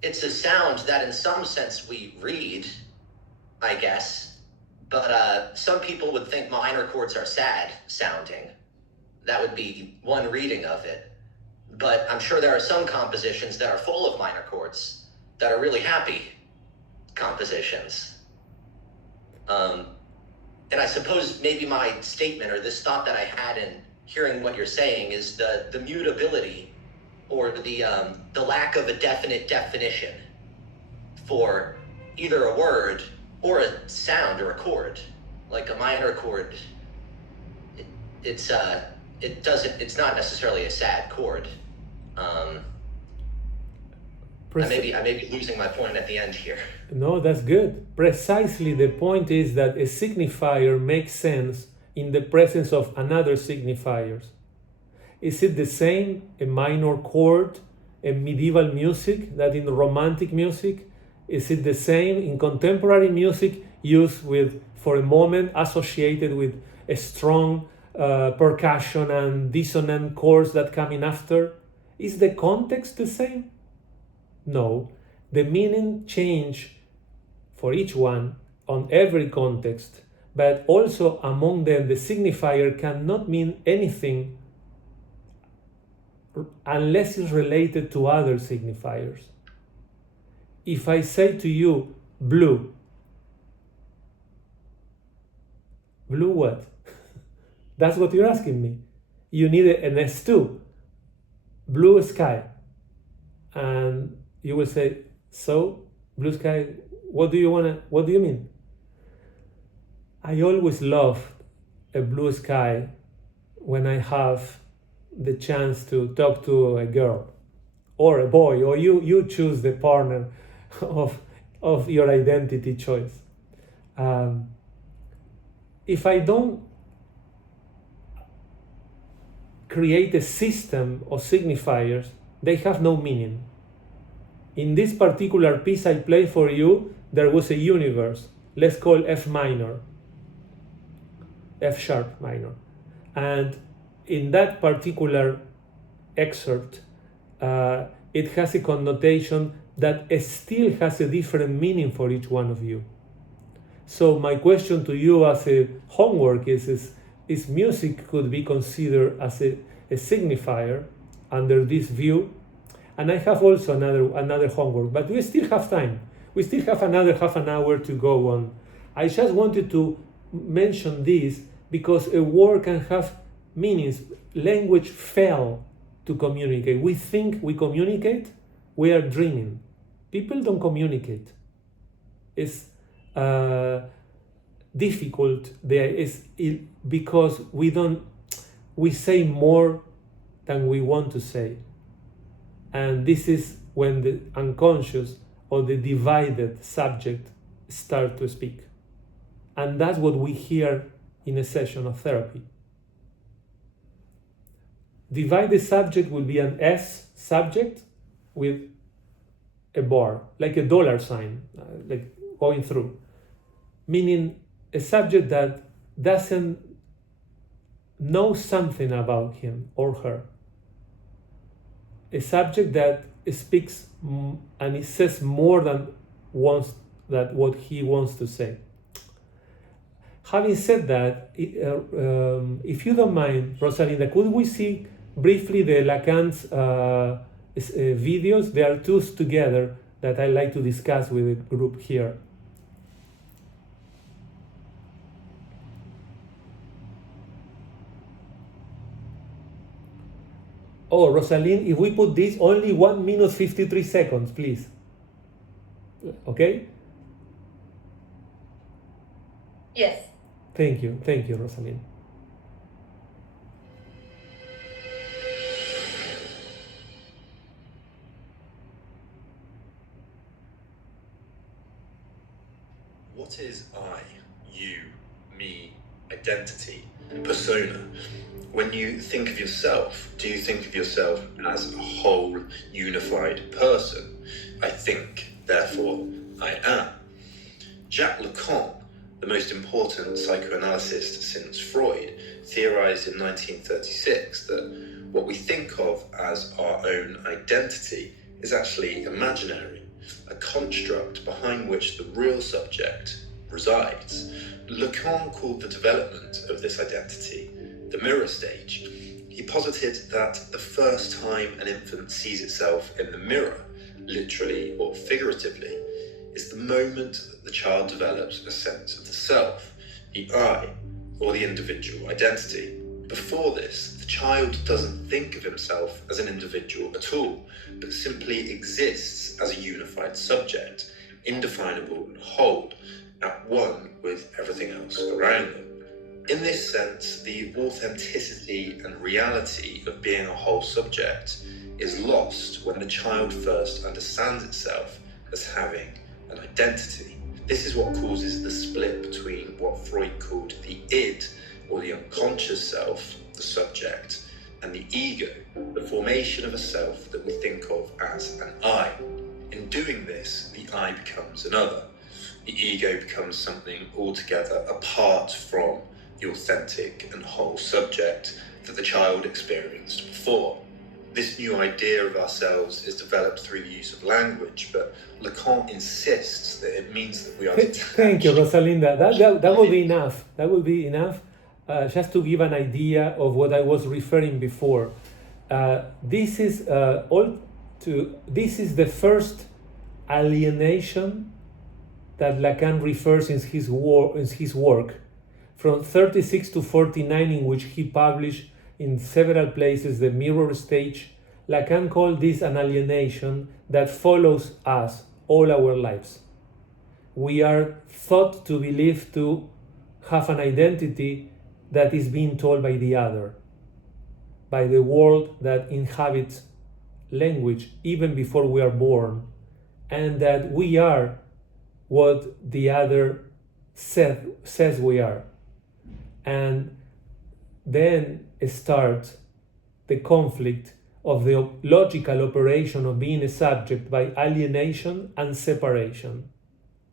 it's a sound that in some sense we read, I guess, but some people would think minor chords are sad sounding. That would be one reading of it. But I'm sure there are some compositions that are full of minor chords that are really happy compositions. And I suppose maybe my statement or this thought that I had in hearing what you're saying is the mutability or the lack of a definite definition for either a word or a sound or a chord. Like a minor chord, it's not necessarily a sad chord. I may be losing my point at the end here. No, that's good. Precisely the point is that a signifier makes sense in the presence of another signifiers. Is it the same, a minor chord, in medieval music, that in romantic music? Is it the same in contemporary music used with, for a moment, associated with a strong percussion and dissonant chords that come in after? Is the context the same? No. The meaning change for each one on every context, but also among them the signifier cannot mean anything unless it's related to other signifiers. If I say to you, blue, blue what? That's what you're asking me. You need an S2, blue sky. And you will say, so, blue sky, what do you mean? I always love a blue sky when I have the chance to talk to a girl or a boy, or you choose the partner of your identity choice. If I don't create a system of signifiers, they have no meaning. In this particular piece I played for you, there was a universe. Let's call F minor, F sharp minor. And in that particular excerpt, it has a connotation that still has a different meaning for each one of you. So my question to you as a homework is music could be considered as a signifier under this view? And I have also another homework, but we still have time. We still have another half an hour to go on. I just wanted to mention this because a word can have meanings. Language fail to communicate. We think we communicate, we are dreaming. People don't communicate. It's difficult there because we say more than we want to say. And this is when the unconscious or the divided subject start to speak. And that's what we hear in a session of therapy. Divided subject will be an S subject with a bar, like a dollar sign, like going through. Meaning a subject that doesn't know something about him or her. A subject that speaks and it says more than what he wants to say. Having said that, if you don't mind, Rosalinda, could we see briefly the Lacan's videos? There are two together that I like to discuss with the group here. Oh, Rosalind, if we put this only 1 minute 53 seconds, please. Okay? Yes. Thank you, Rosalind. What is I, you, me, identity, persona? When you think of yourself, do you think of yourself as a whole, unified person? I think, therefore, I am. Jacques Lacan, the most important psychoanalyst since Freud, theorized in 1936 that what we think of as our own identity is actually imaginary, a construct behind which the real subject resides. Lacan called the development of this identity the mirror stage. He posited that the first time an infant sees itself in the mirror, literally or figuratively, is the moment that the child develops a sense of the self, the I, or the individual identity. Before this, the child doesn't think of himself as an individual at all, but simply exists as a unified subject, indefinable and whole, at one with everything else around them. In this sense, the authenticity and reality of being a whole subject is lost when the child first understands itself as having an identity. This is what causes the split between what Freud called the id, or the unconscious self, the subject, and the ego, the formation of a self that we think of as an I. In doing this, the I becomes another. The ego becomes something altogether apart from the authentic and whole subject that the child experienced before. This new idea of ourselves is developed through the use of language, but Lacan insists that it means that we are detached. Thank you, Rosalinda. That will be enough. That will be enough just to give an idea of what I was referring before. This is the first alienation that Lacan refers in his work, from 36 to 49, in which he published in several places the mirror stage. Lacan called this an alienation that follows us all our lives. We are thought to believe to have an identity that is being told by the other, by the world that inhabits language even before we are born, and that we are what the other says we are. And then starts the conflict of the logical operation of being a subject by alienation and separation.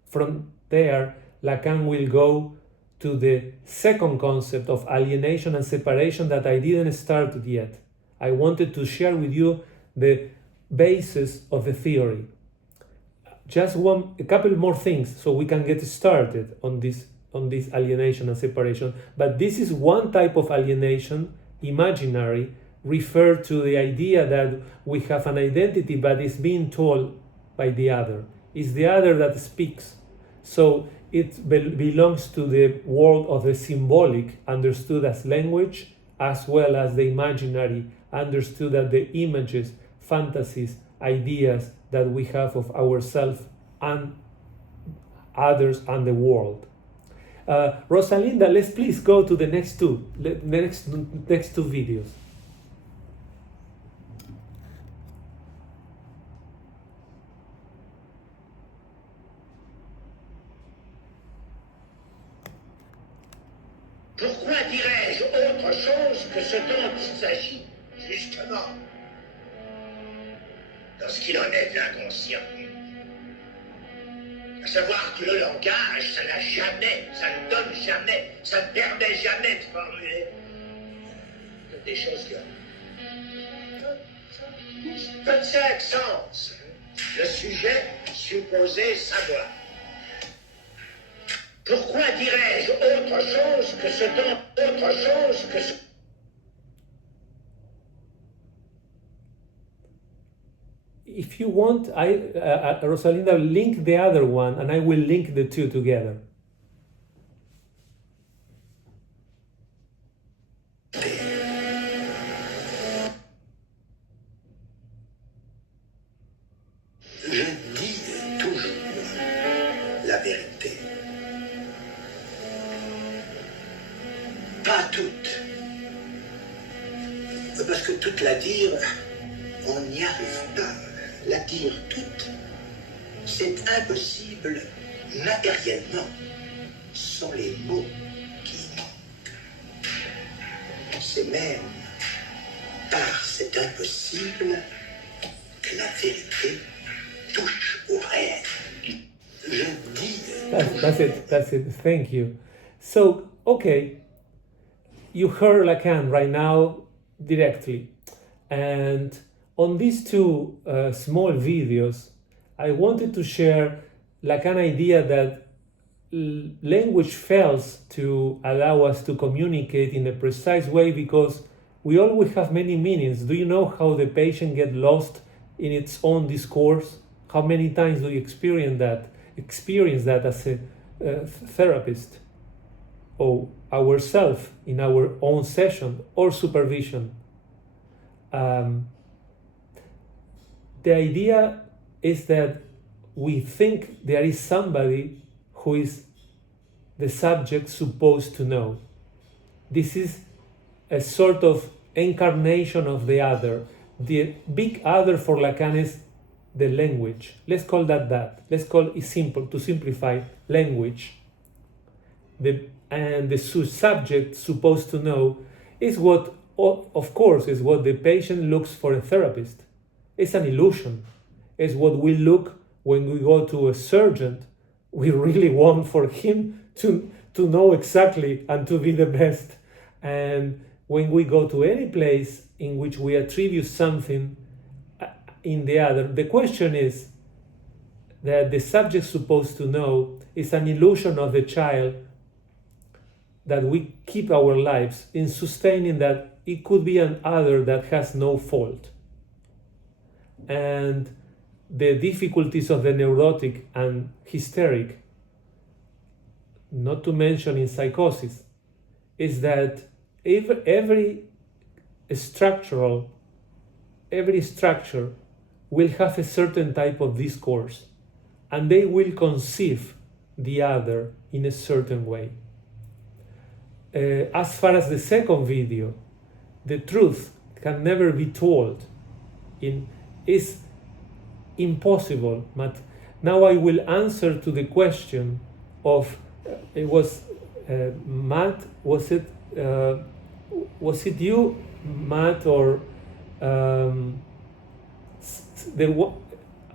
From there, Lacan will go to the second concept of alienation and separation that I didn't start yet. I wanted to share with you the basis of the theory. Just a couple more things so we can get started on this alienation and separation. But this is one type of alienation, imaginary, referred to the idea that we have an identity but it's being told by the other. It's the other that speaks. So it belongs to the world of the symbolic, understood as language, as well as the imaginary, understood as the images, fantasies, ideas that we have of ourselves and others and the world. Rosalinda, let's please go to the next two videos. Pourquoi dirais-je autre chose que ce dont il s'agit, justement, dans ce qu'il en est de l'inconscient? À savoir que le langage, ça ne donne jamais, ça ne permet jamais de formuler que des choses que 25 sens, le sujet supposé savoir. Pourquoi dirais-je autre chose que ce dont autre chose que ce... If you want, Rosalinda, link the other one and I will link the two together. Je dis toujours la vérité. Pas toute. Parce que toute la dire, on n'y arrive pas. La dire toute, c'est impossible matériellement. Ce sont les mots qui manquent. C'est même par cet impossible que la vérité touche au réel. Je dis... That's it. Thank you. So, okay, you heard Lacan right now directly. And On these two small videos, I wanted to share Lacan idea that language fails to allow us to communicate in a precise way because we always have many meanings. Do you know how the patient gets lost in its own discourse? How many times do you experience that as a therapist or ourselves in our own session or supervision? The idea is that we think there is somebody who is the subject supposed to know. This is a sort of incarnation of the other. The big other for Lacan is the language. Let's call that. Let's call it simple, to simplify, language. And the subject supposed to know is what, of course, is what the patient looks for a therapist. It's an illusion. It's what we look when we go to a surgeon. We really want for him to know exactly and to be the best. And when we go to any place in which we attribute something in the other, the question is that the subject supposed to know is an illusion of the child that we keep our lives in sustaining that it could be an other that has no fault. And the difficulties of the neurotic and hysteric, not to mention in psychosis, is that every structure will have a certain type of discourse, and they will conceive the other in a certain way. As far as the second video, the truth can never be told. It's impossible. But now I will answer to the question of it was Matt. Was it you, Matt, or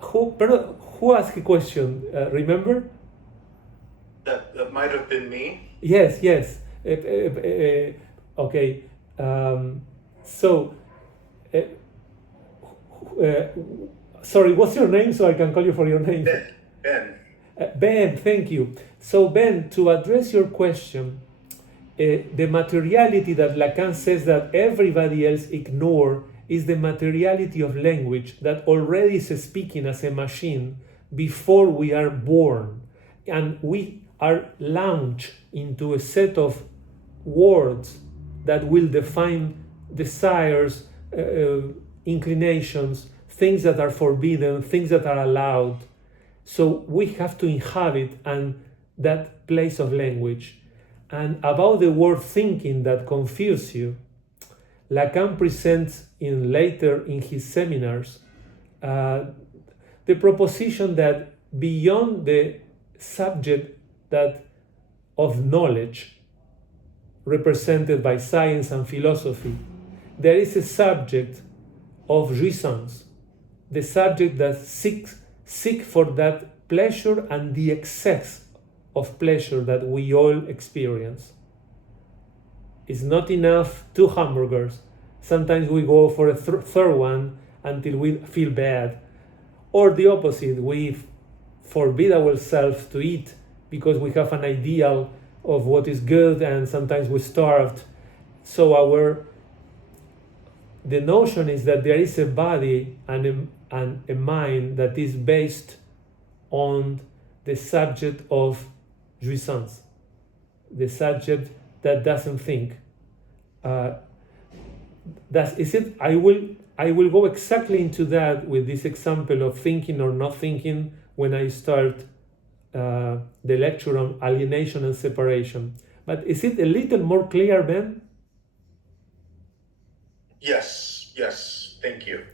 who asked a question? Remember? That might have been me. Yes. Okay. Sorry, what's your name so I can call you for your name? Ben. Ben, thank you. So Ben, to address your question, the materiality that Lacan says that everybody else ignore is the materiality of language that already is speaking as a machine before we are born. And we are launched into a set of words that will define desires, inclinations, things that are forbidden, things that are allowed. So we have to inhabit that place of language. And about the word thinking that confuse you, Lacan presents later in his seminars the proposition that beyond the subject of knowledge represented by science and philosophy, there is a subject of jouissance, the subject that seek for that pleasure and the excess of pleasure that we all experience. It's not enough 2 hamburgers. Sometimes we go for a third one until we feel bad. Or the opposite, we forbid ourselves to eat because we have an ideal of what is good, and sometimes we're starved. So the notion is that there is a body and a mind that is based on the subject of jouissance, the subject that doesn't think. I will go exactly into that with this example of thinking or not thinking when I start the lecture on alienation and separation. But is it a little more clear, Ben? Yes, thank you.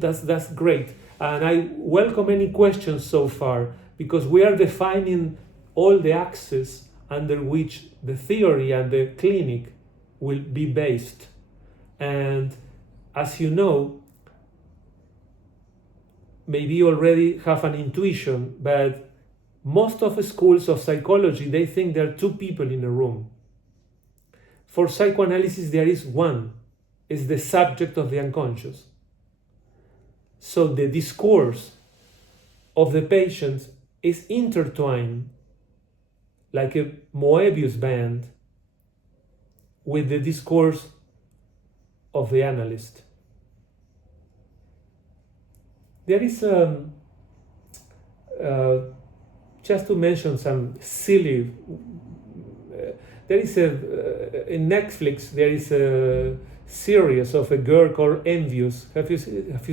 That's great. And I welcome any questions so far, because we are defining all the axes under which the theory and the clinic will be based. And as you know, maybe you already have an intuition, but most of the schools of psychology, they think there are 2 people in a room. For psychoanalysis, there is one. It's the subject of the unconscious. So the discourse of the patient is intertwined like a Moebius band with the discourse of the analyst. There is just to mention some silly. There is in Netflix. There is a series of a girl called Envious. Have you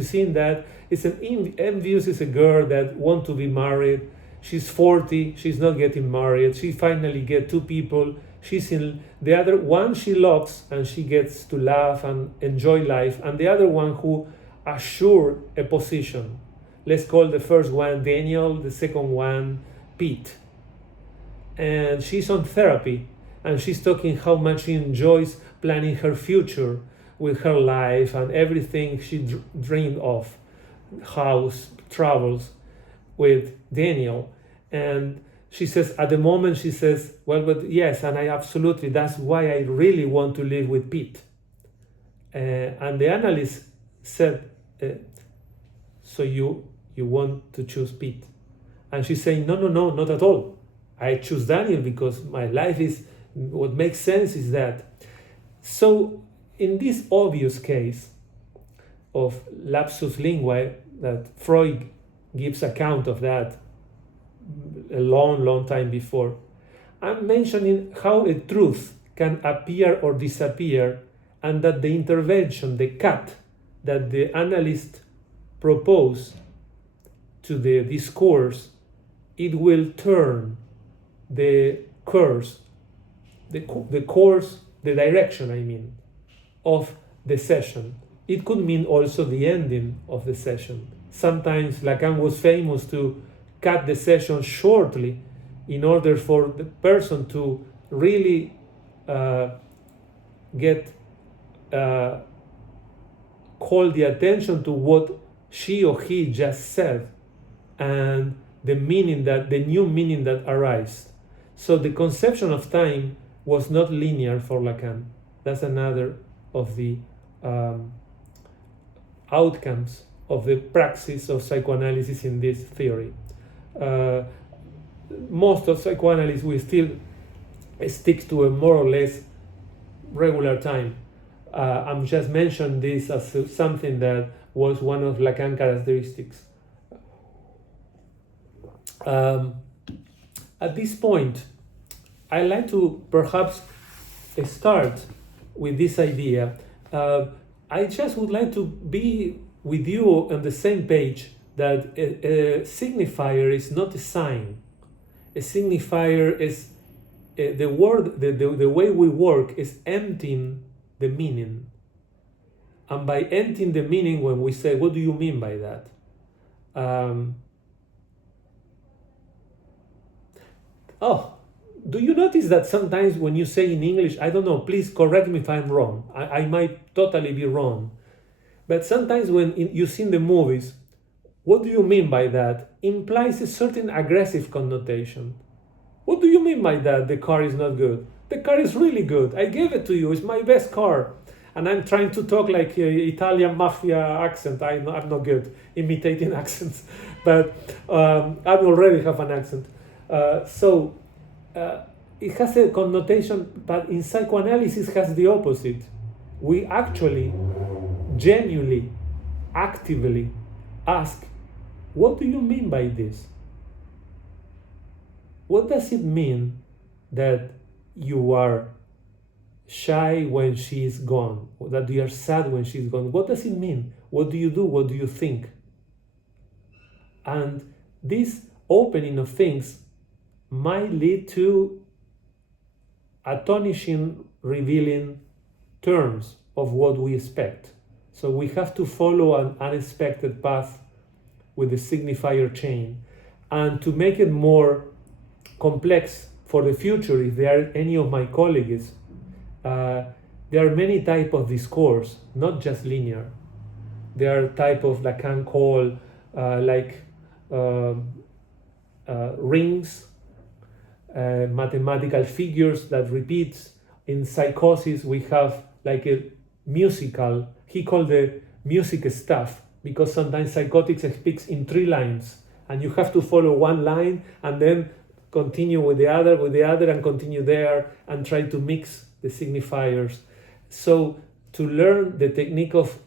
seen that? It's Envious is a girl that wants to be married. She's 40. She's not getting married. She finally gets 2 people. She's in the other one she loves and she gets to laugh and enjoy life, and the other one who assure a position. Let's call the first one Daniel, the second one Pete. And she's on therapy, and she's talking how much she enjoys planning her future with her life and everything she dreamed of, house, travels with Daniel. And she says, at the moment, she says, well, but yes, and I absolutely, that's why I really want to live with Pete. And the analyst said, so you want to choose Pete? And she's saying, no, not at all. I choose Daniel because my life is, what makes sense is that. So in this obvious case of lapsus linguae, that Freud gives account of that a long time before, I'm mentioning how a truth can appear or disappear, and that the intervention, the cut that the analyst proposed to the discourse, it will turn the course, the direction, I mean, of the session. It could mean also the ending of the session. Sometimes Lacan was famous to cut the session shortly in order for the person to really call the attention to what she or he just said and the new meaning that arises. So the conception of time was not linear for Lacan. That's another of the outcomes of the praxis of psychoanalysis in this theory. Most of psychoanalysts will still stick to a more or less regular time. I'm just mentioning this as something that was one of Lacan characteristics. At this point, I like to perhaps start with this idea. I just would like to be with you on the same page that a signifier is not a sign. A signifier is the way we work is emptying the meaning. And by emptying the meaning, when we say, what do you mean by that? Do you notice that sometimes when you say in English, I don't know, please correct me if I'm wrong. I might totally be wrong. But sometimes when you see in the movies, what do you mean by that? Implies a certain aggressive connotation. What do you mean by that? The car is not good. The car is really good. I gave it to you. It's my best car. And I'm trying to talk like Italian mafia accent. I'm not good imitating accents, but I already have an accent. It has a connotation, but in psychoanalysis it has the opposite. We actually, genuinely, actively ask, what do you mean by this? What does it mean that you are shy when she is gone? That you are sad when she's gone? What does it mean? What do you do? What do you think? And this opening of things might lead to astonishing, revealing terms of what we expect. So we have to follow an unexpected path with the signifier chain. And to make it more complex for the future, if there are any of my colleagues, there are many types of discourse, not just linear. There are type of Lacan call rings, mathematical figures that repeats. In psychosis, we have like a musical, he called the music stuff, because sometimes psychotics speaks in 3 lines, and you have to follow one line and then continue with the other, and continue there, and try to mix the signifiers. So to learn the technique of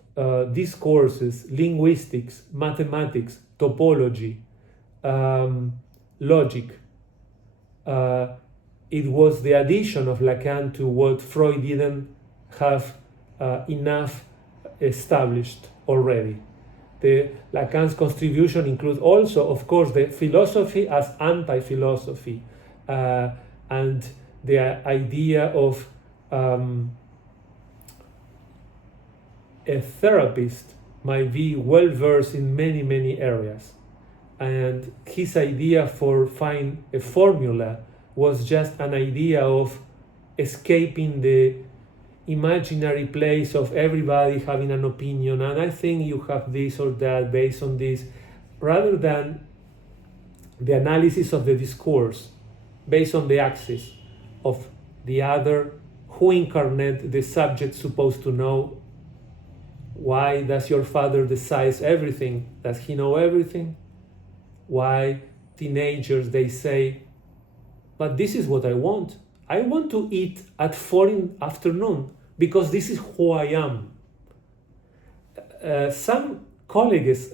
discourses, linguistics, mathematics, topology, logic, it was the addition of Lacan to what Freud didn't have enough established already. Lacan's contribution includes also, of course, the philosophy as anti-philosophy, and the idea of a therapist might be well versed in many areas, and his idea for find a formula was just an idea of escaping the imaginary place of everybody having an opinion, and I think you have this or that based on this, rather than the analysis of the discourse based on the axis of the other, who incarnate the subject supposed to know. Why does your father decide everything? Does he know everything? Why teenagers, they say, but this is what I want. I want to eat at 4 in the afternoon because this is who I am. Some colleagues,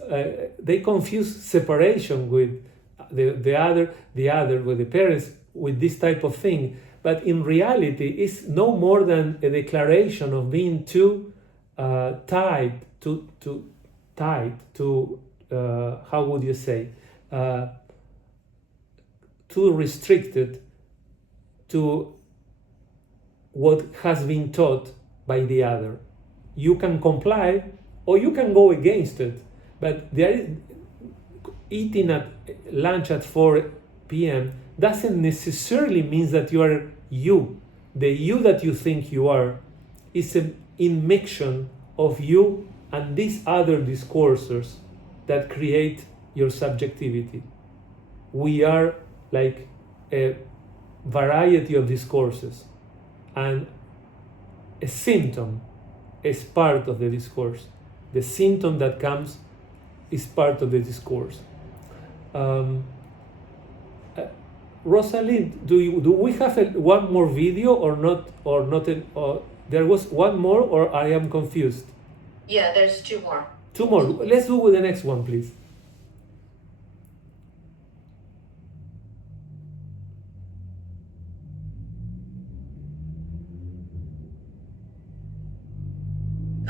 they confuse separation with the other with the parents, with this type of thing. But in reality, it's no more than a declaration of being too tied to how would you say, too restricted to what has been taught by the other. You can comply or you can go against it, but eating at lunch at 4 p.m. doesn't necessarily mean that you are you. The you that you think you are is an immixtion of you and these other discourses that create your subjectivity. We are like a variety of discourses, and a symptom is part of the discourse. The symptom that comes is part of the discourse. Rosalind, do we have one more video or not? There was one more, or I am confused? Yeah, there's 2 more. 2 more. Let's do with the next one, please.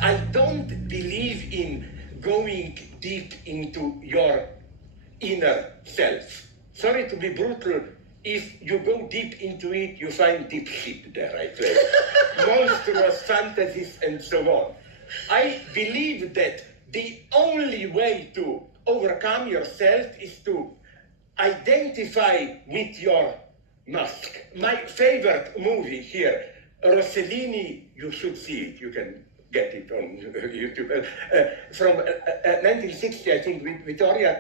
I don't believe in going deep into your inner self. Sorry to be brutal. If you go deep into it, you find deep shit there, I play. Monstrous fantasies and so on. I believe that the only way to overcome yourself is to identify with your mask. My favorite movie here, Rossellini, you should see it, you can get it on YouTube, from 1960, I think, with Vittorio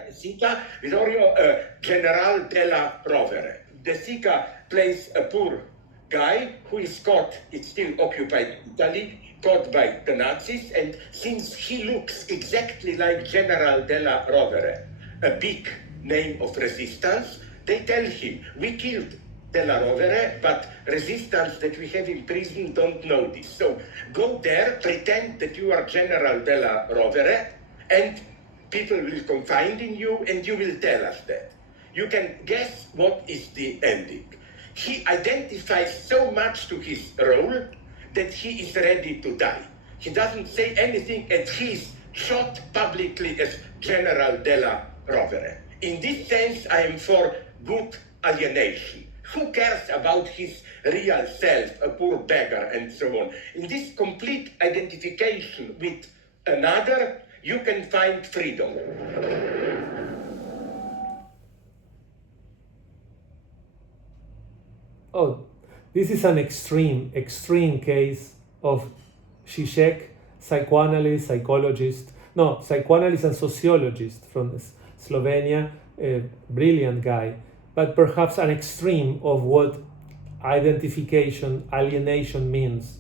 General della Rovere. De Sica plays a poor guy who is caught, it's still occupied Italy, caught by the Nazis, and since he looks exactly like General della Rovere, a big name of resistance, they tell him, we killed della Rovere, but resistance that we have in prison don't know this. So go there, pretend that you are General della Rovere, and people will confide in you, and you will tell us that. You can guess what is the ending. He identifies so much to his role that he is ready to die. He doesn't say anything, and he is shot publicly as General della Rovere. In this sense, I am for good alienation. Who cares about his real self, a poor beggar, and so on? In this complete identification with another, you can find freedom. Oh, this is an extreme case of Zizek, psychoanalyst and sociologist from Slovenia, a brilliant guy, but perhaps an extreme of what identification, alienation means.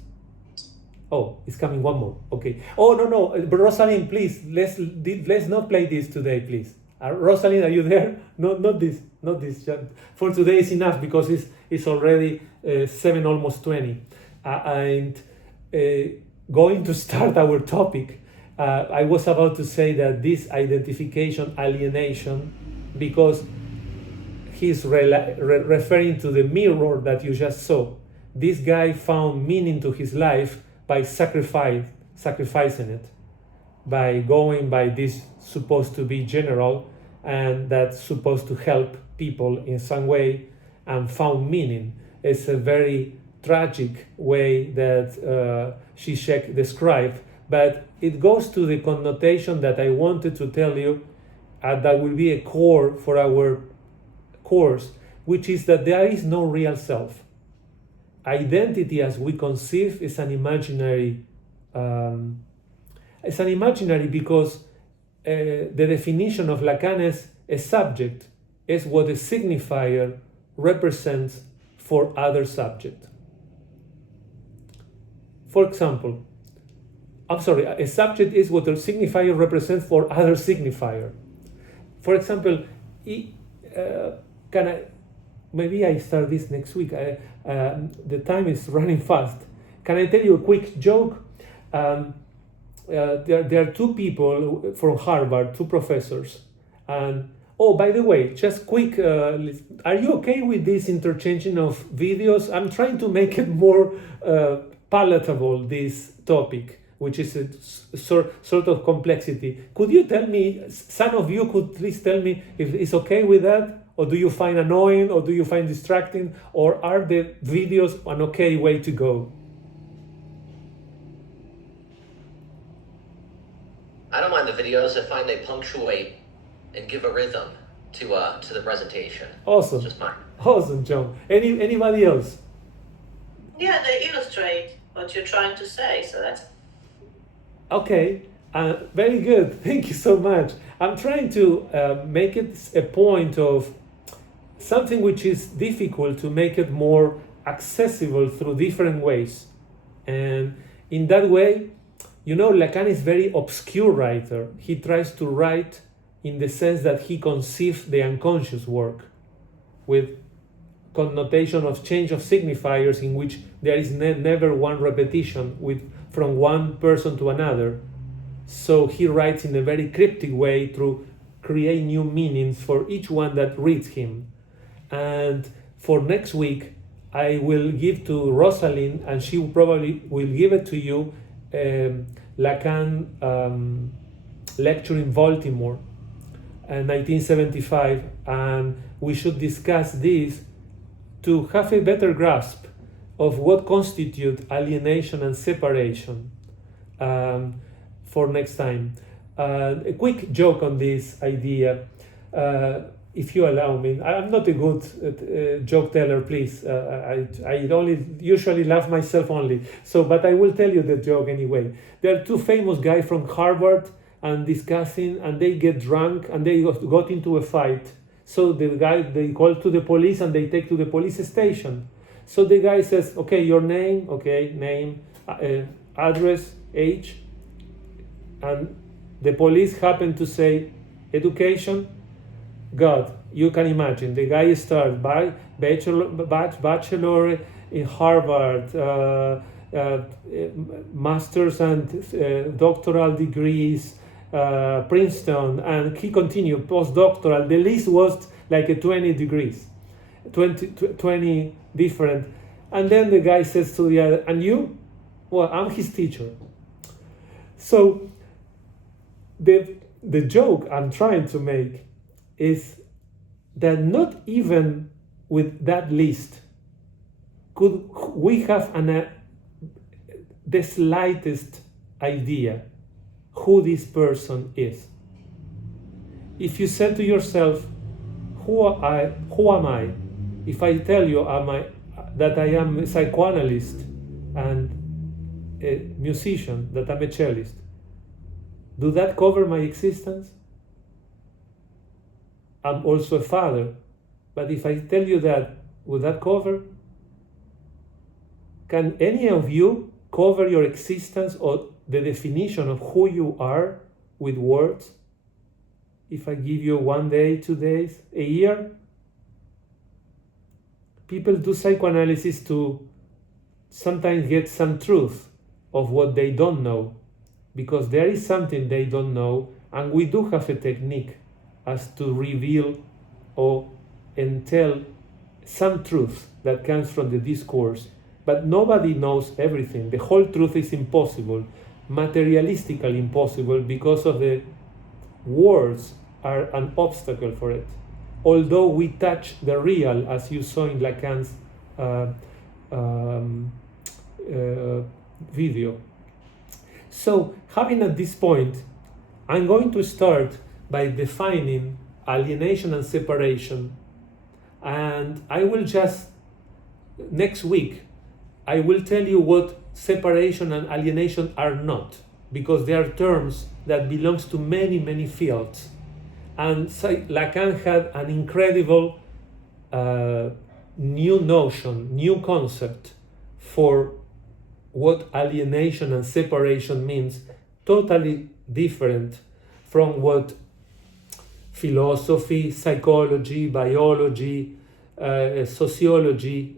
Oh, it's coming one more. Okay. Oh no, but Rosalind, please let's not play this today, please. Rosalind, are you there? No, not this. For today is enough because it's already 7, almost 20, and going to start our topic. I was about to say that this identification alienation, because he's referring to the mirror that you just saw. This guy found meaning to his life by sacrificing it, by going by this supposed to be general and that's supposed to help people in some way, and found meaning. It's a very tragic way that Zizek described, but it goes to the connotation that I wanted to tell you, that will be a core for our course, which is that there is no real self. Identity as we conceive is an imaginary. It's an imaginary because the definition of Lacan is a subject is what a signifier represents for other subject. For example, a subject is what a signifier represents for other signifier. For example, maybe I start this next week. The time is running fast. Can I tell you a quick joke? There are two people from Harvard, two professors. And oh, by the way, just quick, are you okay with this interchanging of videos? I'm trying to make it more palatable, this topic, which is a sort of complexity. Could you tell me, some of you could please tell me if it's okay with that? Or do you find annoying, or do you find distracting, or are the videos an okay way to go? I don't mind the videos. I find they punctuate and give a rhythm to the presentation. Awesome. Just mine. Awesome, John. Anybody else? Yeah, they illustrate what you're trying to say, so that's... Okay, very good. Thank you so much. I'm trying to make it a point of something which is difficult to make it more accessible through different ways. And in that way, you know, Lacan is very obscure writer. He tries to write in the sense that he conceives the unconscious work with connotation of change of signifiers in which there is never one repetition from one person to another. So he writes in a very cryptic way to create new meanings for each one that reads him. And for next week, I will give to Rosalind, and she probably will give it to you, Lacan lecture in Baltimore, 1975, and we should discuss this to have a better grasp of what constitutes alienation and separation for next time. A quick joke on this idea, if you allow me. I'm not a good joke teller, please. I only usually laugh myself only. But I will tell you the joke anyway. There are two famous guys from Harvard and discussing, and they get drunk and they got into a fight. So the guy, they call to the police and they take to the police station. So the guy says, okay, your name, okay, name, address, age, and the police happen to say education. God, you can imagine, the guy started by bachelor in Harvard, master's and doctoral degrees, Princeton, and he continued postdoctoral. The list was like a 20 degrees, 20 different. And then the guy says to the other, and you? Well, I'm his teacher. So the joke I'm trying to make is that not even with that list could we have the slightest idea who this person is. If you said to yourself, who am I? If I tell you that I am a psychoanalyst and a musician, that I'm a cellist, do that cover my existence? I'm also a father, but if I tell you that, would that cover? Can any of you cover your existence or the definition of who you are with words? If I give you 1 day, 2 days, a year? People do psychoanalysis to sometimes get some truth of what they don't know, because there is something they don't know, and we do have a technique as to reveal and tell some truth that comes from the discourse. But nobody knows everything. The whole truth is impossible, materialistically impossible, because of the words are an obstacle for it. Although we touch the real, as you saw in Lacan's video. So, having at this point, I'm going to start by defining alienation and separation, and I will just, next week, I will tell you what separation and alienation are not, because they are terms that belongs to many, many fields. And Lacan had an incredible new notion, new concept for what alienation and separation means, totally different from what philosophy, psychology, biology, sociology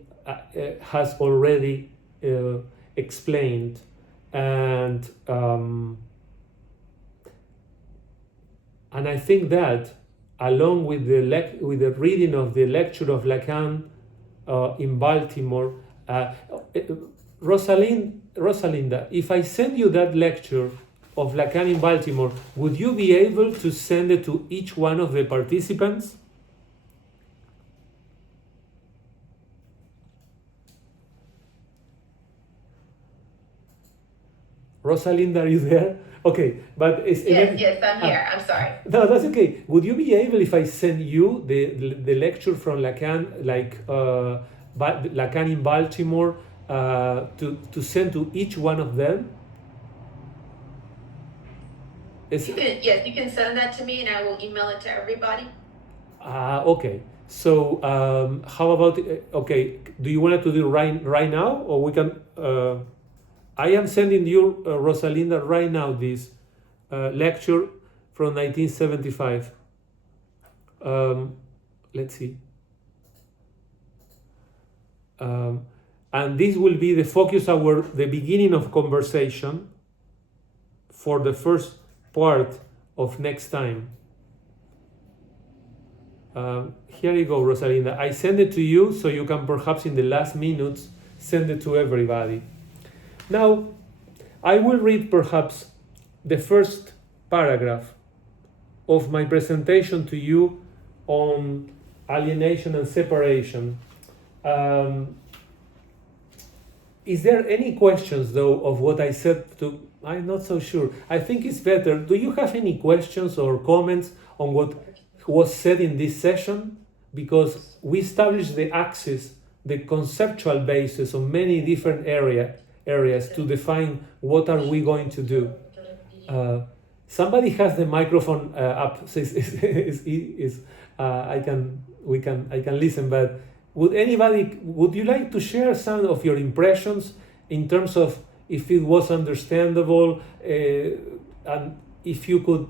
has already explained. And I think that, along with the reading of the lecture of Lacan in Baltimore, Rosalinda, if I send you that lecture of Lacan in Baltimore, would you be able to send it to each one of the participants? Rosalinda, are you there? Okay, but it's yes, I'm here. I'm sorry. No, that's okay. Would you be able, if I send you the lecture from Lacan, like Lacan in Baltimore, to send to each one of them? Yes, you can send that to me, and I will email it to everybody. Okay. So how about? Okay, do you want to do right now, or we can? I am sending you, Rosalinda, right now this lecture from 1975. Let's see. And this will be the focus the beginning of conversation for the first part of next time. Here you go, Rosalinda. I send it to you, so you can perhaps in the last minutes send it to everybody. Now, I will read perhaps the first paragraph of my presentation to you on alienation and separation. Is there any questions, though, of what I said? I'm not so sure. I think it's better. Do you have any questions or comments on what was said in this session? Because we established the axis, the conceptual basis of many different areas to define what are we going to do. Somebody has the microphone up. I can listen, but would you like to share some of your impressions in terms of if it was understandable, and if you could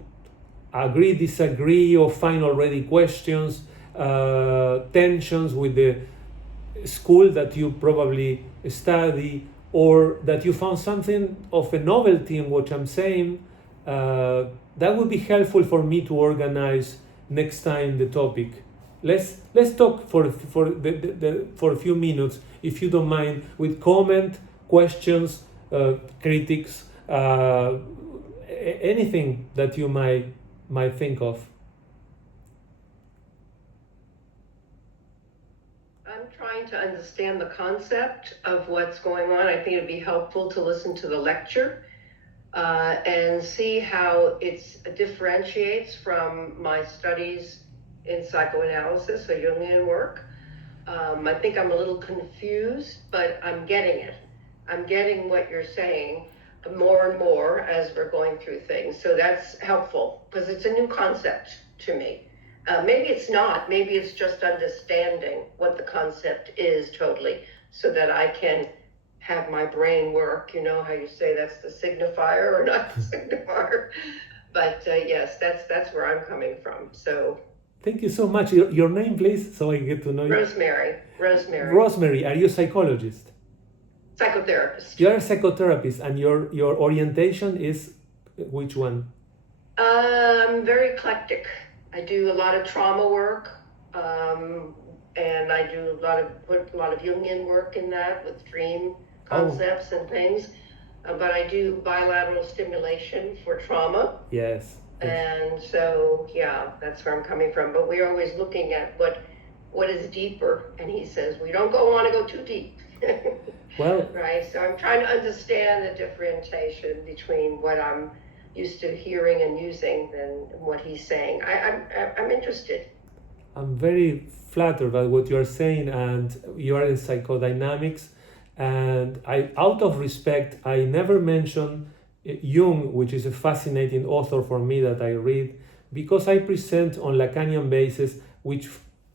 agree, disagree, or find already questions, tensions with the school that you probably study, or that you found something of a novelty in what I'm saying? That would be helpful for me to organize next time the topic. Let's talk for a few minutes, if you don't mind, with comment, questions, critics, anything that you might think of. I'm trying to understand the concept of what's going on. I think it'd be helpful to listen to the lecture and see how it differentiates from my studies in psychoanalysis or Jungian work. I think I'm a little confused, but I'm getting it. I'm getting what you're saying more and more as we're going through things. So that's helpful because it's a new concept to me. Maybe it's not. Maybe it's just understanding what the concept is totally so that I can have my brain work. You know how you say that's the signifier or not the signifier. But yes, that's where I'm coming from. So Thank you so much. Your name, please, so I get to know you. Rosemary. Rosemary, are you a psychologist? Psychotherapist. You're a psychotherapist, and your orientation is which one? I'm very eclectic. I do a lot of trauma work, and I do put a lot of Jungian work in that with dream concepts and things. But I do bilateral stimulation for trauma. Yes. And so, yeah, that's where I'm coming from. But we're always looking at what is deeper. And he says, we don't want to go too deep. Well, right. So I'm trying to understand the differentiation between what I'm used to hearing and using and what he's saying. I'm interested. I'm very flattered by what you're saying, and you are in psychodynamics. And out of respect, I never mention Jung, which is a fascinating author for me that I read, because I present on Lacanian basis, which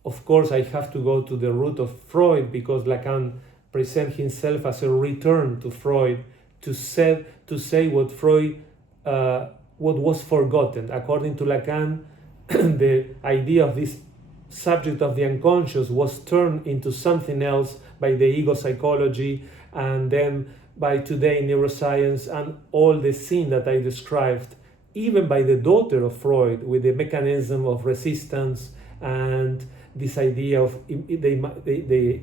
of course I have to go to the root of Freud, because Lacan presents himself as a return to Freud to say what Freud, what was forgotten. According to Lacan, the idea of this subject of the unconscious was turned into something else by the ego psychology, and then by today neuroscience, and all the scene that I described, even by the daughter of Freud, with the mechanism of resistance and this idea of the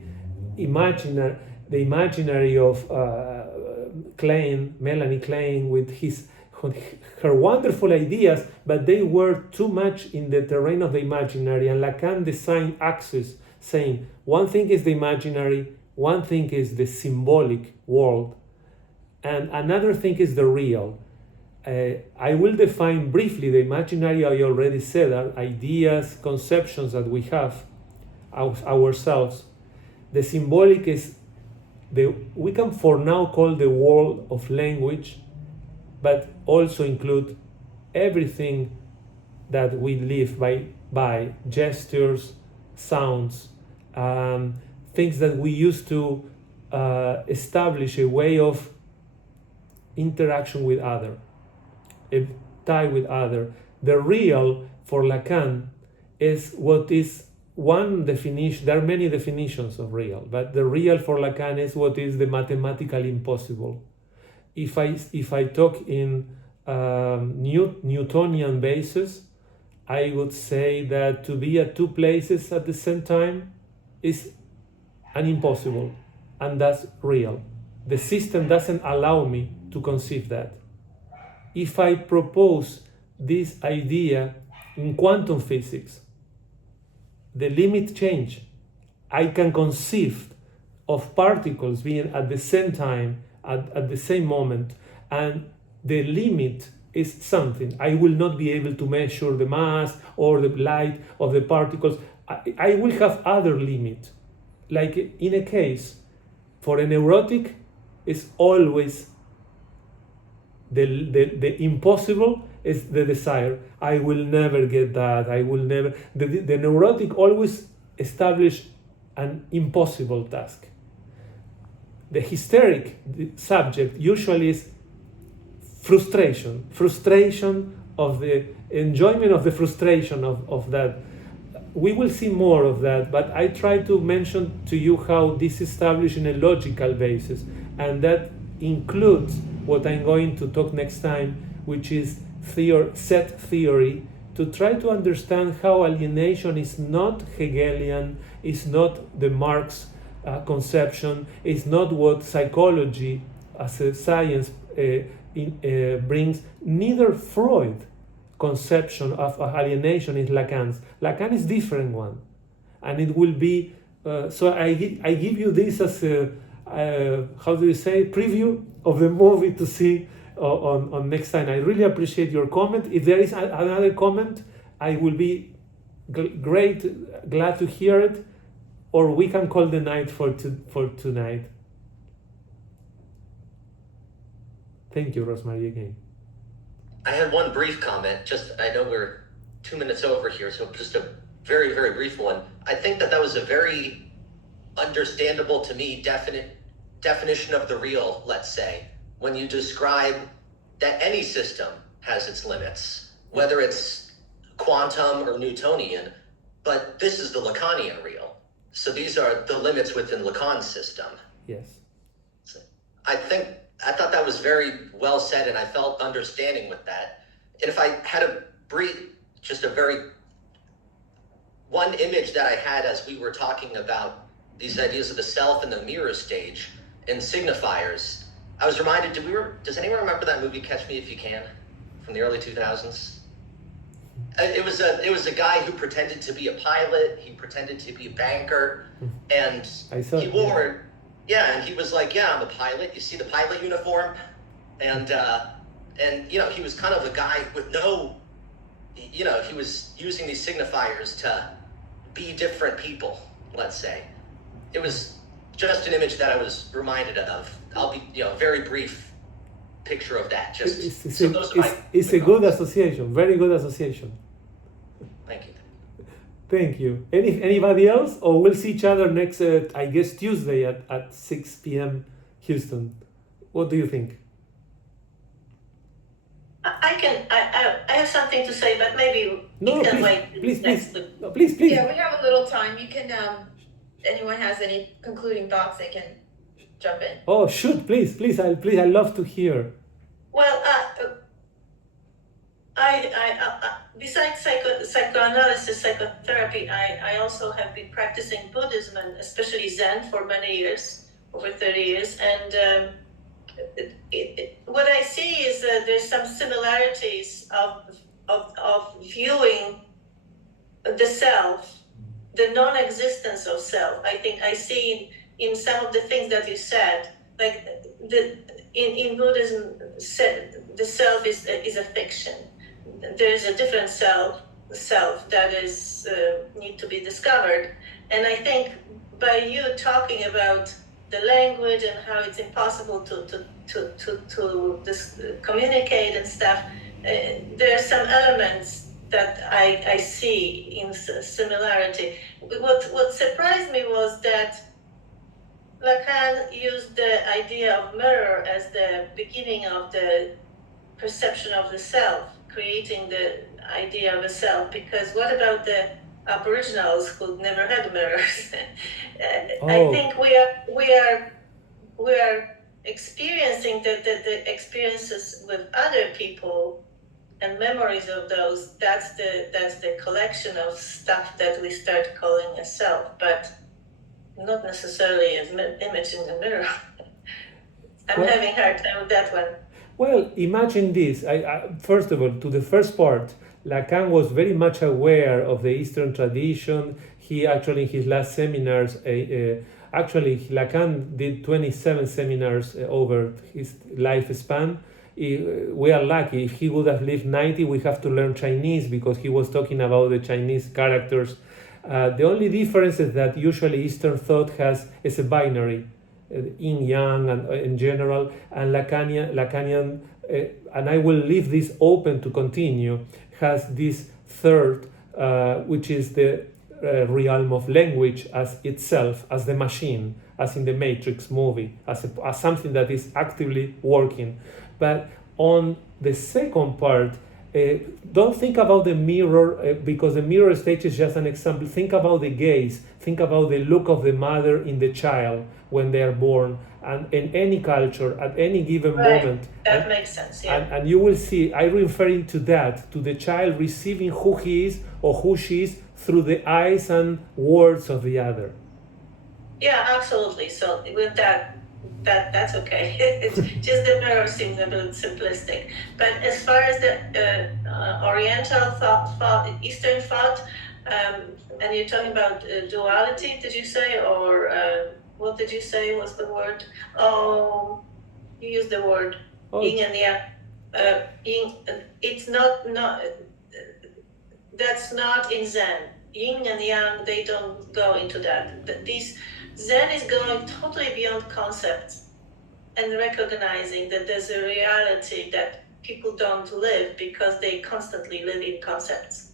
imaginary of Klein, Melanie Klein, with her wonderful ideas, but they were too much in the terrain of the imaginary, and Lacan designed axes saying one thing is the imaginary, one thing is the symbolic world, and another thing is the real. I will define briefly the imaginary. I already said are ideas, conceptions that we have ourselves. The symbolic is we can for now call the world of language, but also include everything that we live by gestures, sounds, things that we use to establish a way of interaction with other, a tie with other. The real for Lacan is what is one definition. There are many definitions of real, but the real for Lacan is what is the mathematically impossible. If I talk in Newtonian basis, I would say that to be at two places at the same time is an impossible, and that's real. The system doesn't allow me to conceive that. If I propose this idea in quantum physics, the limit change. I can conceive of particles being at the same time, at the same moment, and the limit is something. I will not be able to measure the mass or the light of the particles. I will have other limit. Like in a case, for a neurotic, it's always the impossible is the desire. I will never get that. I will never. The neurotic always establish an impossible task. The hysteric subject usually is frustration of the enjoyment of the frustration of that. We will see more of that, but I try to mention to you how this is established in a logical basis, and that includes what I'm going to talk next time, which is set theory, to try to understand how alienation is not Hegelian, is not the Marx conception, is not what psychology as a science brings, neither Freud conception of alienation is Lacan's. Lacan is different one, and it will be so I give you this as a how do you say, preview of the movie to see on next time. I really appreciate your comment. If there is another comment, I will be glad to hear it, or we can call the night for tonight. Thank you, Rosemary, again. I had one brief comment. I know we're 2 minutes over here, so just a very, very brief one. I think that was a very understandable to me definition of the real, let's say, when you describe that any system has its limits, whether it's quantum or Newtonian, but this is the Lacanian real. So these are the limits within Lacan's system. Yes. I thought that was very well said, and I felt understanding with that. And if I had a brief, one image that I had as we were talking about these ideas of the self and the mirror stage and signifiers, I was reminded, does anyone remember that movie Catch Me If You Can from the early 2000s? It was a guy who pretended to be a pilot, he pretended to be a banker, and he wore, and he was like, yeah, I'm a pilot. You see the pilot uniform? And he was kind of a guy with no, he was using these signifiers to be different people, let's say. It was just an image that I was reminded of. I'll be, very brief picture of that. It's a good association, very good association. Thank you. Thank you. Anybody else? Or we'll see each other next, I guess, Tuesday at 6 p.m. Houston. What do you think? I have something to say, but maybe wait. Please. Yeah, we have a little time. You can, anyone has any concluding thoughts, they can jump in. Oh, shoot, please, I love to hear. Well, besides psychoanalysis, psychotherapy, I also have been practicing Buddhism and especially Zen for many years, over 30 years, and what I see is there's some similarities of viewing the self, the non-existence of self. I think I see in some of the things that you said, like in Buddhism, the self is a fiction. There is a different self that is need to be discovered, and I think by you talking about the language and how it's impossible to communicate and stuff, there are some elements that I see in similarity. What surprised me was that Lacan used the idea of mirror as the beginning of the perception of the self, creating the idea of a self, because what about the Aboriginals who never had mirrors? I think we are experiencing the experiences with other people and memories of those. That's the collection of stuff that we start calling a self, but not necessarily an image in the mirror. I'm having a hard time with that one. Well, imagine this. First of all, to the first part, Lacan was very much aware of the Eastern tradition. He actually, in his last seminars, Lacan did 27 seminars over his lifespan. We are lucky. If he would have lived 90, we have to learn Chinese because he was talking about the Chinese characters. The only difference is that usually Eastern thought is a binary, yin-yang and in general, and Lacanian, and I will leave this open to continue, has this third, which is the realm of language as itself, as the machine, as in the Matrix movie, as something that is actively working. But on the second part, don't think about the mirror, because the mirror stage is just an example. Think about the gaze. Think about the look of the mother in the child when they are born, and in any culture, at any given moment. That makes sense, yeah. And you will see, I'm referring to that, to the child receiving who he is or who she is through the eyes and words of the other. Yeah, absolutely. So with that's okay. It's just the mirror seems a bit simplistic. But as far as the Oriental thought, Eastern thought, and you're talking about duality, did you say, or what did you say was the word? Oh, you used the word yin and yang. Yin, it's not. That's not in Zen. Yin and yang, they don't go into that. Zen is going totally beyond concepts and recognizing that there's a reality that people don't live because they constantly live in concepts.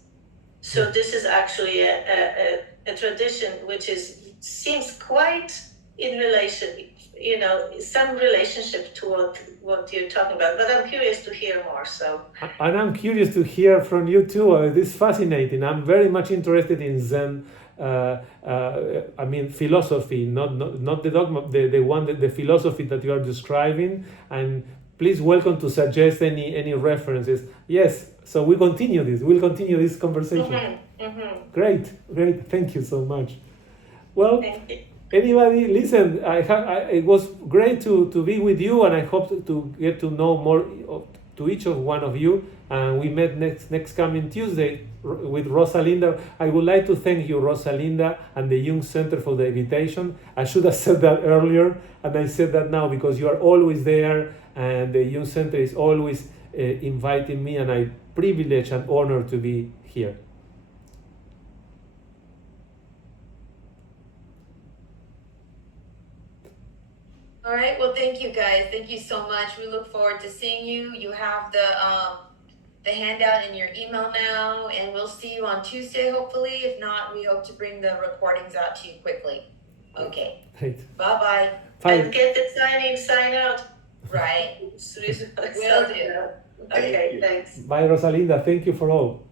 So this is actually a tradition which seems quite in relation. some relationship to what you're talking about. But I'm curious to hear more. So. And I'm curious to hear from you too. This is fascinating. I'm very much interested in Zen. I mean, philosophy, not the dogma, the philosophy that you are describing. And please welcome to suggest any references. Yes. So we continue this. We'll continue this conversation. Mm-hmm, mm-hmm. Great. Thank you so much. Well. Thank you. Anybody, listen, it was great to be with you, and I hope to get to know more to each of one of you. And we met next coming Tuesday with Rosalinda. I would like to thank you, Rosalinda, and the Jung Center for the invitation. I should have said that earlier, and I said that now because you are always there, and the Jung Center is always inviting me, and I'm privileged and honored to be here. All right. Well, thank you guys. Thank you so much. We look forward to seeing you. You have the handout in your email now, and we'll see you on Tuesday, hopefully. If not, we hope to bring the recordings out to you quickly. Okay. Right. Bye-bye. And get the sign out. Right. Will Will do. Okay, thanks. Bye, Rosalinda. Thank you for all.